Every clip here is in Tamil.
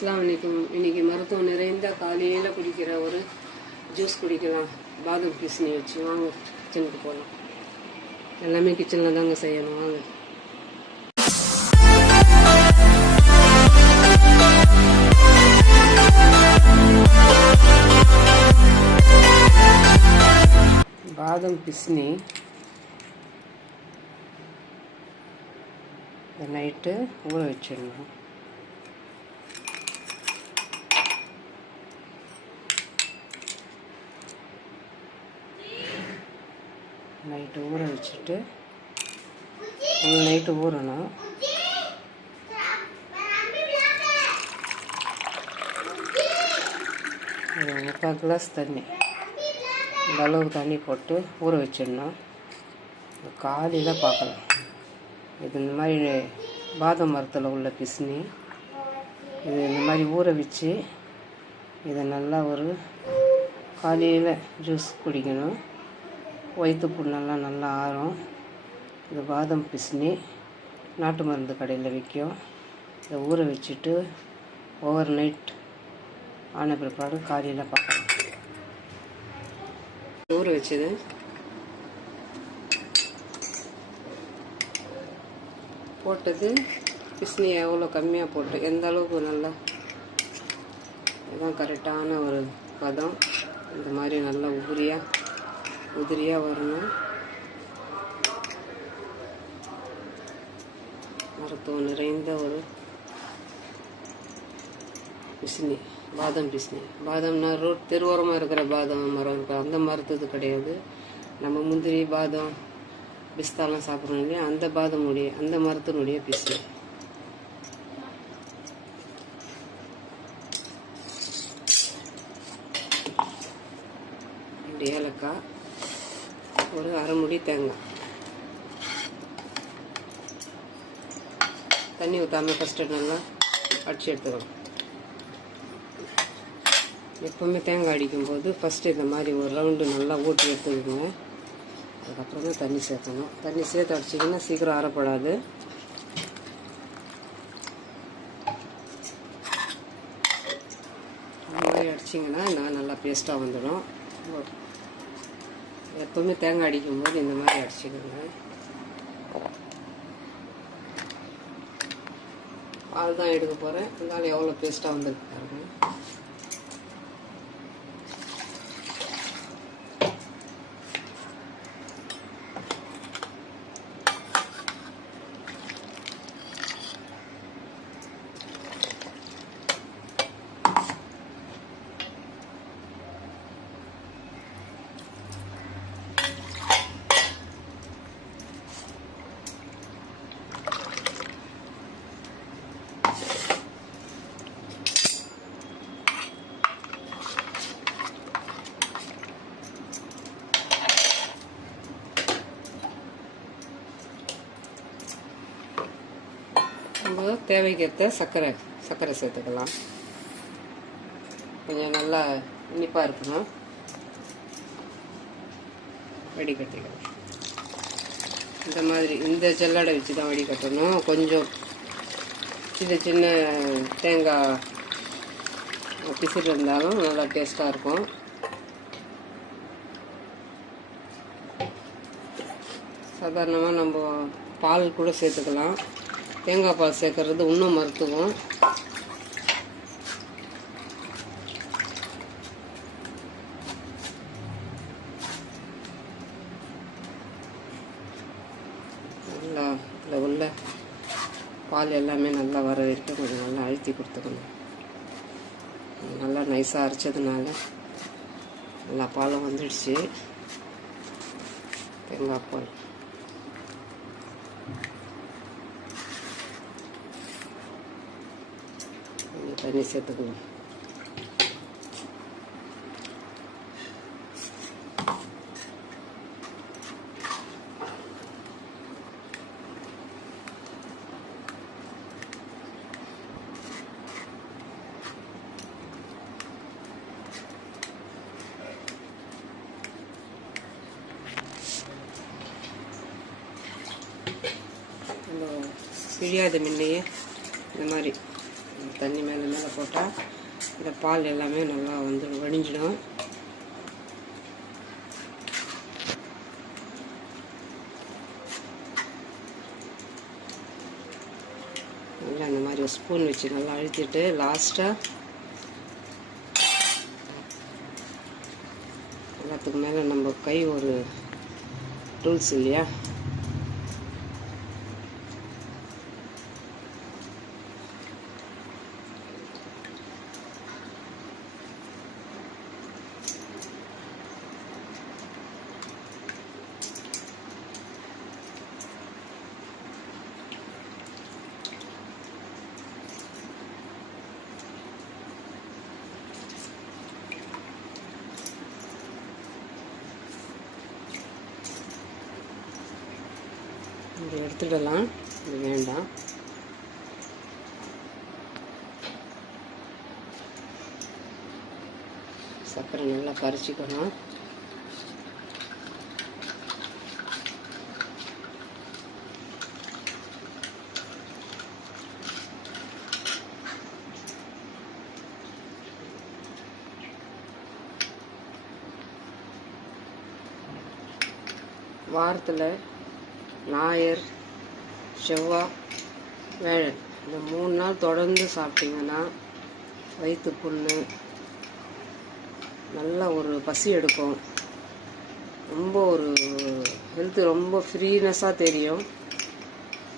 அஸ்ஸலாமு அலைக்கும். இன்னைக்கு மருத்துவம் நிறைந்த காலையில் குடிக்கிற ஒரு ஜூஸ் குடிக்கலாம். பாதாம் பிசினி வச்சு வாங்க கிச்சனுக்கு போகலாம். எல்லாமே கிச்சனில் தாங்க செய்யணும். வாங்க. பாதாம் பிசினி நைட்டு ஊற வச்சிடணும். நைட்டு ஊற வச்சுட்டு நைட்டு ஊறணும். ஒரு 3/4 கிளாஸ் தண்ணி, இந்த அளவுக்கு தண்ணி போட்டு ஊற வச்சிடணும். காலையில் பார்க்கலாம். இது இந்த மாதிரி பாதாம் மரத்தில் உள்ள பிசினி. இது இந்த மாதிரி ஊற வச்சு இதை நல்லா ஒரு காலையில் ஜூஸ் குடிக்கணும். வயிற்று புண்ணெல்லாம் நல்லா ஆறும். இது பாதாம் பிசினி நாட்டு மருந்து கடையில் விற்கும். இதை ஊற வச்சுட்டு ஓவர் நைட் ஆன பிற்பாடு காலையில் பார்க்கலாம். ஊற வச்சது போட்டது பிசினி எவ்வளோ கம்மியாக போட்டு எந்த அளவுக்கு நல்லா இதுதான் கரெக்டான ஒரு பதம். இந்த மாதிரி நல்லா உதிரியாக வரணும். மருத்துவம் நிறைந்த ஒரு பிசினி, பாதாம் பிசினி. பாதாம்னா தெருவோரமாக இருக்கிற பாதாம் மரம் இருக்கும், அந்த மரத்துக்கு கிடையாது. நம்ம முந்திரி பாதாம் பிஸ்தாலாம் சாப்பிட்றோம் இல்லையா, அந்த அந்த மரத்தினுடைய பிசினி. ஏலக்காய், ஒரு அரை முடி தேங்காய். தண்ணி ஊற்றாமல் ஃபஸ்ட்டு நல்லா அடித்து எடுத்துக்கலாம். எப்போவுமே தேங்காய் அடிக்கும்போது ஃபஸ்ட்டு இந்த மாதிரி ஒரு ரவுண்டு நல்லா ஊற்றி எடுத்துக்கோங்க. அதுக்கப்புறம் தான் தண்ணி சேர்க்கணும். தண்ணி சேர்த்து அடிச்சிங்கன்னா சீக்கிரம் அரைப்படாது. இந்த மாதிரி அடிச்சிங்கன்னா நல்லா பேஸ்ட்டாக வந்துடும். எப்பவுமே தேங்காய் அடிக்கும்போது இந்த மாதிரி அடிச்சுக்கோங்க. பால் தான் எடுக்க போகிறேன், இருந்தாலும் எவ்வளோ பேஸ்ட்டாக வந்துருக்கு பாருங்க. நம்ம தேவைக்கேற்ற சர்க்கரை சேர்த்துக்கலாம். கொஞ்சம் நல்லா இனிப்பாக இருக்கணும். வடிகட்டிக்கலாம். இந்த மாதிரி இந்த ஜல்லடை வச்சு தான் வடிகட்டணும். கொஞ்சம் சின்ன தேங்காய் பிசிறு இருந்தாலும் நல்லா டேஸ்ட்டாக இருக்கும். சாதாரணமாக நம்ம பால் கூட சேர்த்துக்கலாம். தேங்காய் பால் சேர்க்கறது இன்னும் மருத்துவம். நல்லா இதில் உள்ள பால் எல்லாமே நல்லா வர வரைக்கும் கொஞ்சம் நல்லா அழுத்தி கொடுத்துக்கணும். நல்லா நைஸாக அரைச்சதுனால நல்லா பாலும் வந்துடுச்சு. தேங்காய் பால் தண்ணி சேர்த்துக்கணும். பிழியாத முன்னையே இந்த மாதிரி தண்ணி மேலே போட்டால் இந்த பால் எல்லாமே நல்லா வந்து வடிஞ்சிடும். நல்லா இந்த மாதிரி ஒரு ஸ்பூன் வச்சு நல்லா அழுத்திட்டு லாஸ்ட்டாக எல்லாத்துக்கு மேலே நம்ம கை ஒரு டூல்ஸ் இல்லையா, இது எடுத்துடலாம். இது வேண்டாம். சர்க்கரை நல்லா கரைச்சிக்கணும். வாரத்தில் ஞாயிறு, செவ்வாய், வியாழன் இந்த 3 நாள் தொடர்ந்து சாப்பிட்டிங்கன்னா வயிற்று புண்ணு, நல்லா ஒரு பசி எடுக்கும், ரொம்ப ஒரு ஹெல்த்து ரொம்ப ஃப்ரீனஸாக தெரியும்.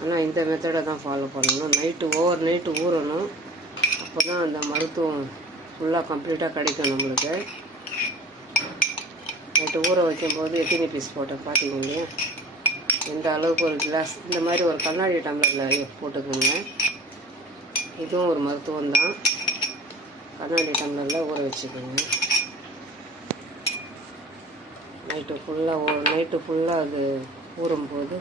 ஆனால் இந்த மெத்தடை தான் ஃபாலோ பண்ணணும். ஓவர் நைட்டு ஊறணும். அப்போ தான் அந்த மருத்துவம் ஃபுல்லாக கம்ப்ளீட்டாக கிடைக்கும் நம்மளுக்கு. நைட்டு ஊற வைக்கும்போது எத்தனை பீஸ் போட்டேன் பார்த்திங்க இல்லையா? இந்த அளவுக்கு ஒரு கிளாஸ் இந்த மாதிரி ஒரு கண்ணாடி டம்ளரில் போட்டுக்கோங்க. இதுவும் ஒரு மருத்துவம் தான். கண்ணாடி டம்ளரில் ஊற வச்சுக்கோங்க. நைட்டு ஃபுல்லாக அது ஊறும்போது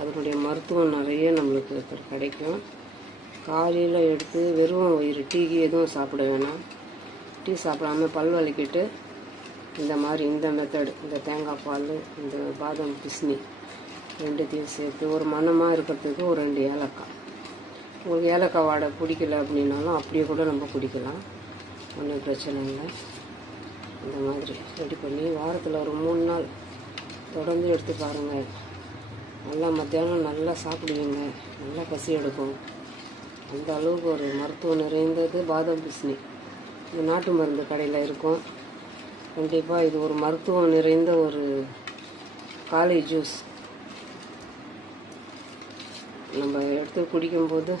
அதனுடைய மருத்துவம் நிறைய நம்மளுக்கு கிடைக்கும். காலையில் எடுத்து வெறும் வயிறு டீ எதுவும் சாப்பிட வேணாம். டீ சாப்பிடாம பல் வலிக்கிட்டு இந்த மெத்தடு, இந்த தேங்காய் பால், இந்த பாதாம் பிஸ்னி ரெண்டுத்தையும் சேர்த்து ஒரு மணமாக இருக்கிறதுக்கு ஒரு 2 ஏலக்காய். உங்களுக்கு ஏலக்காய் வாடை பிடிக்கல அப்படின்னாலும் அப்படியே கூட நம்ம குடிக்கலாம், ஒன்றும் பிரச்சனை இல்லை. இந்த மாதிரி ரெடி பண்ணி வாரத்தில் ஒரு 3 நாள் தொடர்ந்து எடுத்து பாருங்கள். நல்லா மத்தியானம் நல்லா சாப்பிடுவீங்க, நல்லா பசி எடுக்கும். அந்த அளவுக்கு ஒரு மருத்துவம் நிறைந்தது பாதாம் பிஸ்னி. இது நாட்டு மருந்து கடையில் இருக்கும். கண்டிப்பாக இது ஒரு மருத்துவம் நிறைந்த ஒரு காலை ஜூஸ். நம்ம எடுத்து குடிக்கும்போது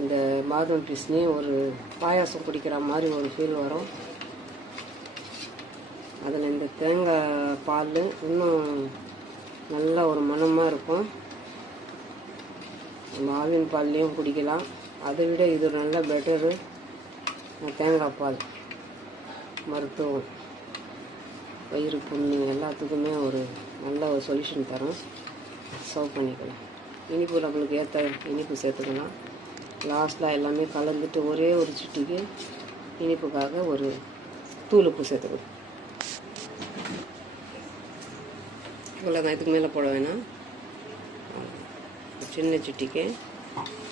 இந்த பாதாம் பிஸ்னி ஒரு பாயாசம் குடிக்கிற மாதிரி ஒரு ஃபீல் வரும். அதில் இந்த தேங்காய் பால் இன்னும் நல்ல ஒரு மணமாக இருக்கும். நம்ம ஆவின் பால்லையும் குடிக்கலாம். அதை விட இது நல்ல பெட்டரு. தேங்காய் பால் மருத்துவம், வயிறு புண்ணு எல்லாத்துக்குமே ஒரு நல்ல ஒரு சொல்யூஷன் தரும். சர்வ் பண்ணிக்கலாம். இனிப்பு நம்மளுக்கு ஏற்ற இனிப்பு சேர்த்துக்கலாம். லாஸ்ட்டில் எல்லாமே கலந்துட்டு ஒரே ஒரு சிட்டிக்கு இனிப்புக்காக ஒரு தூளுப்பு சேர்த்துக்கணும். இவ்வளோதான், இதுக்கு மேலே போட வேணாம். சின்ன சிட்டிக்கு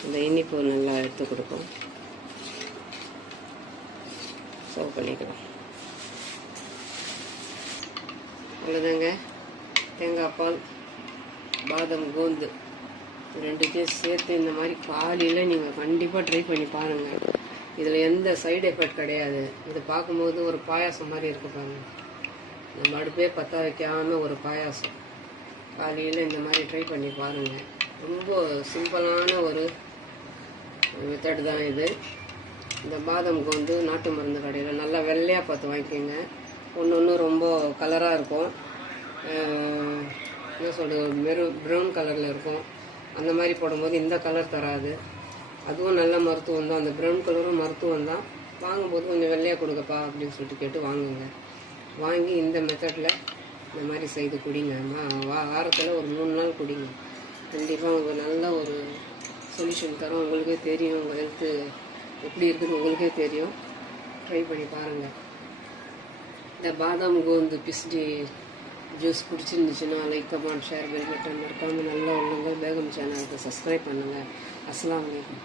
இந்த இனிப்பு நல்லா எடுத்து கொடுக்கும். சர்வ் பண்ணிக்கலாம். அவ்வளோதாங்க. தேங்காய் பால், பாதாம் கோந்து ரெண்டுத்தையும் சேர்த்து இந்த மாதிரி காலையில் நீங்கள் கண்டிப்பாக ட்ரை பண்ணி பாருங்கள். இதில் எந்த சைடு எஃபெக்ட் கிடையாது. இது பார்க்கும்போது ஒரு பாயாசம் மாதிரி இருக்குது பாருங்கள். நம்ம அடுப்பே பற்ற வைக்காமல் ஒரு பாயாசம். காலையில் இந்த மாதிரி ட்ரை பண்ணி பாருங்கள். ரொம்ப சிம்பிளான ஒரு மெத்தட் தான் இது. இந்த பாதாம் கோந்து நாட்டு மருந்து கடையில் நல்லா வெள்ளையாக பார்த்து வாங்கிக்கோங்க. ஒன்று ரொம்ப கலராக இருக்கும், என்ன சொல்கிறது, ப்ரௌன் கலரில் இருக்கும். அந்த மாதிரி போடும்போது இந்த கலர் தராது. அதுவும் நல்ல மருத்துவம் தான். அந்த ப்ரௌன் கலரும் மருத்துவம் தான். வாங்கும்போது கொஞ்சம் வெள்ளையாக கொடுங்கப்பா அப்படின்னு சொல்லிட்டு கேட்டு வாங்குங்க. வாங்கி இந்த மெத்தடில் இந்த மாதிரி செய்து குடிங்க. வாரத்தில் ஒரு 3 நாள் குடிங்க. கண்டிப்பாக உங்களுக்கு நல்ல ஒரு சொல்யூஷன் தரும். உங்களுக்கே தெரியும் உங்கள் ஹெல்த்து எப்படி இருக்குதுன்னு உங்களுக்கே தெரியும். ட்ரை பண்ணி பாருங்கள். இந்த பாதாம் கோந்து பிஸ்டி ஜூஸ் பிடிச்சிருந்துச்சுன்னா like, comment, share, bell button மறக்காமல் நல்லா உள்ளவங்க பேகம் சேனலுக்கு சப்ஸ்கிரைப் பண்ணுங்கள். அஸ்ஸலாமு அலைக்கும்.